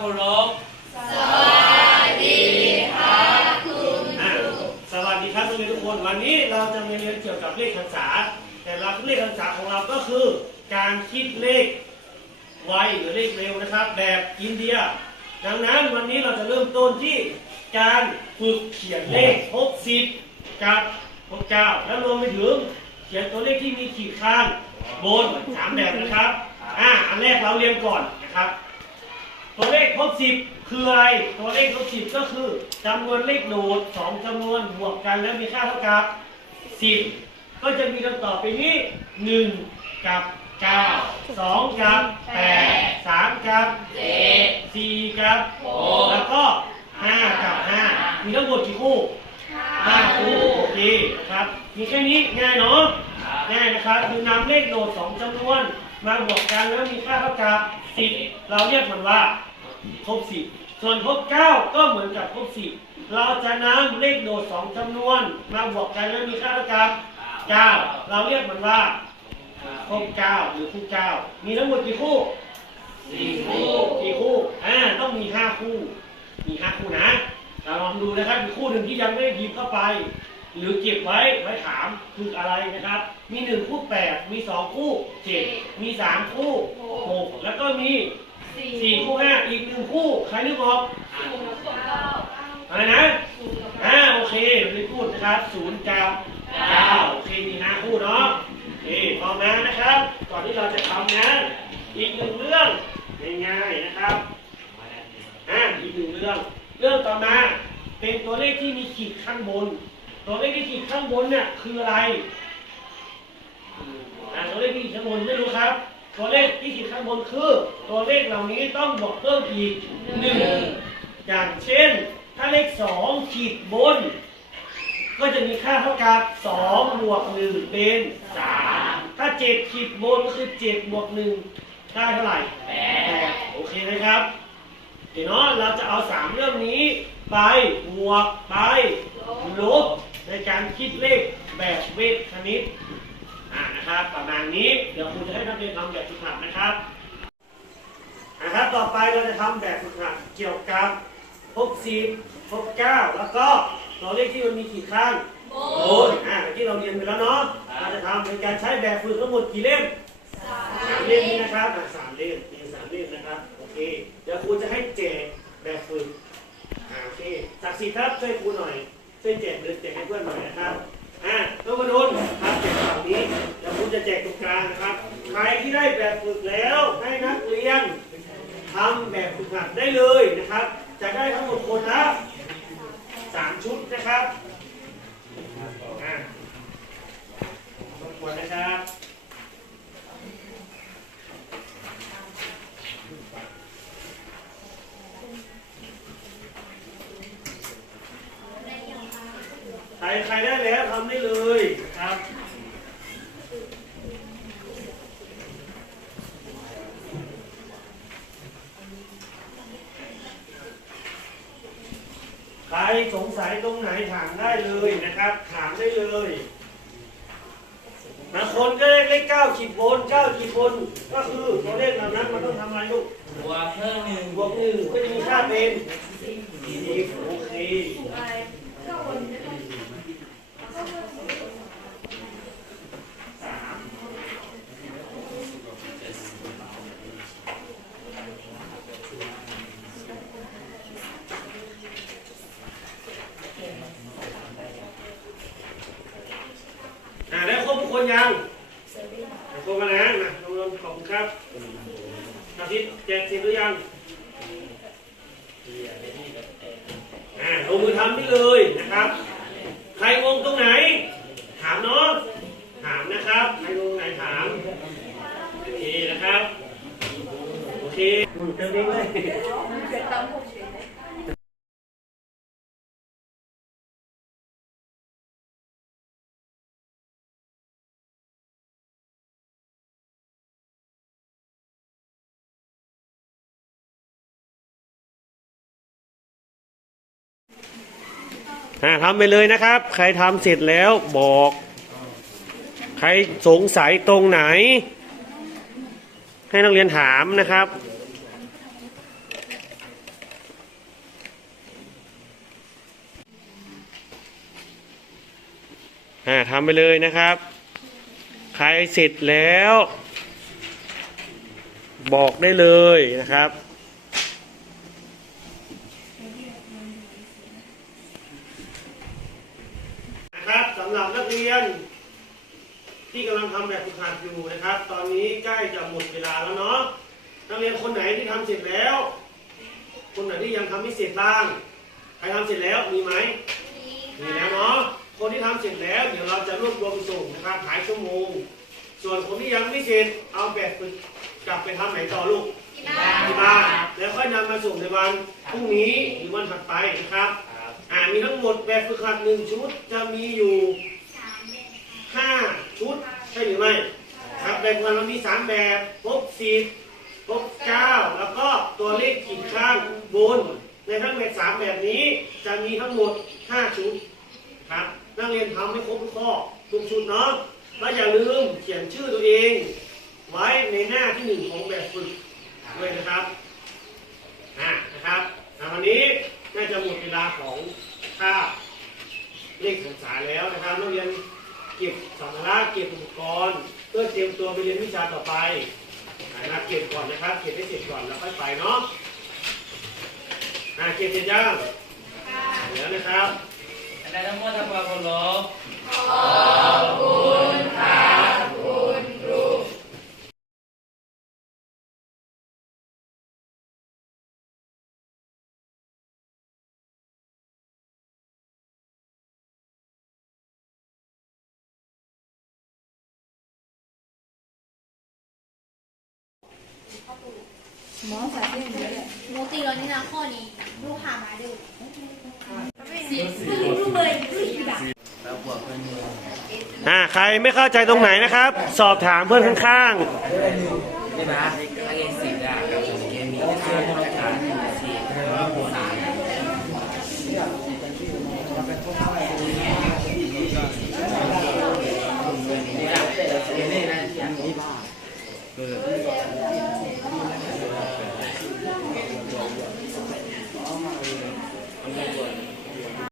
เคารพอ่าสวัสดีครับนักเรียนทุกคน วันนี้เราจะมาเรียนเกี่ยวกับเลขภาษาแต่หลักเลขภาษาของเราก็คือ การคิดเลขไวหรือเลขเร็วนะครับ แบบอินเดีย ดังนั้นวันนี้เราจะเริ่มต้นที่การฝึกเขียนเลขครบสิบกับครบเก้าแล้วรวมไปถึงเขียนตัวเลขที่มีขีดข้างบนสามแบบนะครับ อ่า อันแรกเราเรียนก่อนนะครับ ตัวเลขครบสิบคืออะไร ตัวเลขครบสิบก็คือจำนวนเลขโดดสองจำนวนบวกกันแล้วมีค่าเท่ากับสิบก็จะมีคำตอบไปนี้หนึ่งกับเก้าสองกับแปดสามกับเจ็ดสี่กับหกแล้วก็ห้ากับห้ามีทั้งหมดกี่คู่ห้าคู่โอเคนะครับมีแค่นี้ง่ายเนาะ ง่ายนะครับคือนำเลขโดดสองจำนวน มาบวกกันแล้วมีค่าเท่ากับสิบเราเรียกมันว่าครบสิบส่วนครบเก้าก็เหมือนกับครบสิบเราจะนำเลขโดดสองจำนวน มาบวกกันแล้วมีค่าเท่ากับเก้าเราเรียกมันว่าครบเก้าหรือคู่เก้ามีทั้งหมดกี่คู่สี่คู่กี่คู่อ่าต้องมีห้าคู่ มีห้าคู่นะเราลองดูนะครับมีคู่หนึ่งที่ยังไม่ได้หยิบเข้าไป หรือเก็บไว้ไว้ถามคืออะไรนะครับ มีหนึ่งคู่แปดมีสองคู่เจ็ดมีสามคู่หกแล้วก็มีสี่คู่ห้าอีกหนึ่งคู่ใครนึกออกอะไรนะอ่าโอเคไม่พูดนะครับศูนย์กับเก้าโอเคมีห้าคู่เนาะโอเคพร้อมนะนะครับ ก่อนที่เราจะทำนะอีกหนึ่งเรื่องง่ายๆนะครับอ่าอีกหนึ่งเรื่อง เรื่องต่อมาเป็นตัวเลขที่มีขีดข้างบน ตัวเลขที่ขีดข้างบนเนี่ยคืออะไรอ่าตัวเลขที่ขีดข้างบนไม่รู้ครับ ตัวเลขที่ขีดข้างบนคือ ตัวเลขเหล่านี้ต้องบวกเพิ่มอีกหนึ่งอย่างเช่น ถ้าเลขสองขีดบน ก็จะมีค่าเท่ากับสองบวกหนึ่งเป็นสามถ้าเจ็ดขีดบนก็คือเจ็ดบวกหนึ่งได้เท่าไหร่แปดโอเคไหมครับเดี๋ยวเนาะเราจะเอาสามเรื่องนี้ไปบวกไปลบ ในการคิดเลขแบบเวทคณิตอ่านะครับ ประมาณนี้เดี๋ยวครูจะให้นักเรียนทำแบบฝึกหัดนะครับนะครับต่อไปเราจะทำแบบฝึกหัดเกี่ยวกับพบสิบพบเก้าแล้วก็ตัวเลขที่มันมีขีดข้างบนอ่าที่เราเรียนไปแล้วเนาะเราจะทำเป็นการใช้แบบฝึกทั้งหมดกี่เล่มสามเล่มนี้นะครับอะสามเล่มมีสามเล่มนะครับโอเคเดี๋ยวครูจะให้แจกแบบฝึกอ่าโอเคศักดิ์สิทธิ์ครับช่วยครูหน่อย ช่วยแจกหรือแจกให้เพื่อนหน่อยนะครับอ่าตัวกระดุนครับแจกฝั่งนี้เดี๋ยวคุณจะแจกตรงกลางนะครับ ใครที่ได้แบบฝึกแล้วให้นักเรียนทำแบบฝึกหัดได้เลยนะครับ จะได้ทั้งหมดคนละสามชุดนะครับอ่ารบกวนนะครับ ใครใครได้แล้วทำได้เลยครับใครสงสัยตรงไหนถามได้เลยนะครับ ถามได้เลยบางคนก็เลขเลขเก้าขีดบนเก้าขีดบนก็คือตัวเลขเหล่านั้นมันต้องทำอะไรลูกบวกเพิ่มหนึ่งบวกหนึ่งก็จะมีค่าเป็นสิบโอเค อ่า ได้ครบทุกคนยังได้ครบกันนะมาลงๆขอบคุณครับอาทิตย์แจกเสร็จหรือยังอ่าลงมือทำนี่เลยนะครับ ใครงงตรงไหน ถามเนาะถามนะครับ ใครงงไหนถาม โอเคนะครับ โอเคอืมเติมเองเลย อ่าทำไปเลยนะครับ ใครทำเสร็จแล้วบอก ใครสงสัยตรงไหน ให้นักเรียนถามนะครับทำไปเลยนะครับ ใครเสร็จแล้ว บอกได้เลยนะครับ ใกล้จะหมดเวลาแล้วเนาะนักเรียนคนไหนที่ทำเสร็จแล้ว คนไหนที่ยังทำไม่เสร็จบ้างใครทำเสร็จแล้วมีไหมมีแล้วเนาะคนที่ทำเสร็จแล้วเดี๋ยวเราจะรวบรวมส่งนะครับหายชั่วโมง ส่วนคนที่ยังไม่เสร็จเอาแบบฝึกกลับไปทำไหนต่อลูกที่บ้านแล้วค่อยนำมาส่งในวันพรุ่งนี้หรือวันถัดไปนะครับอ่ามีทั้งหมดแบบฝึกหัดหนึ่งชุดจะมีอยู่ห้าชุดใช่หรือไม่ครั บแบบวันเรามีสามแบบครบสิบครบเก้าแล้วก็ตัวเลขขีดข้างบน ในทั้งแบบสามแบบนี้จะมีทั้งหมดห้าชุดครับนักเรียนทำให้ครบทุกข้อทุกชุดเนาะแล้วอย่าลืมเขียนชื่อตัวเอง ไว้ในหน้าที่หนึ่งของแบบฝึกด้วยนะครับอ่านะครับอ่วันนี้น่าจะหมดเวลาของคาเลขศึกษาแล้วนะครับนักเรียน เก็บสัมภาระเก็บอุปกรณ์ เพื่อเตรียมตัวไปเรียนวิชาต่อไปนะครับเก็บก่อนนะครับ เก็บให้เสร็จก่อนแล้วค่อยไปเนาะอ่าเก็บเสร็จยังเดี๋ยวนะครับคณะทั้งหมดทำความเหมอสายเส้นเยอะเลยโมตีเรานี่นะข้อนี้ลูกหามาดูสิลูกเบยสิแบบแล้วบวกเป็นมืออ่าใครไม่เข้าใจตรงไหนนะครับ สอบถามเพื่อนข้างๆ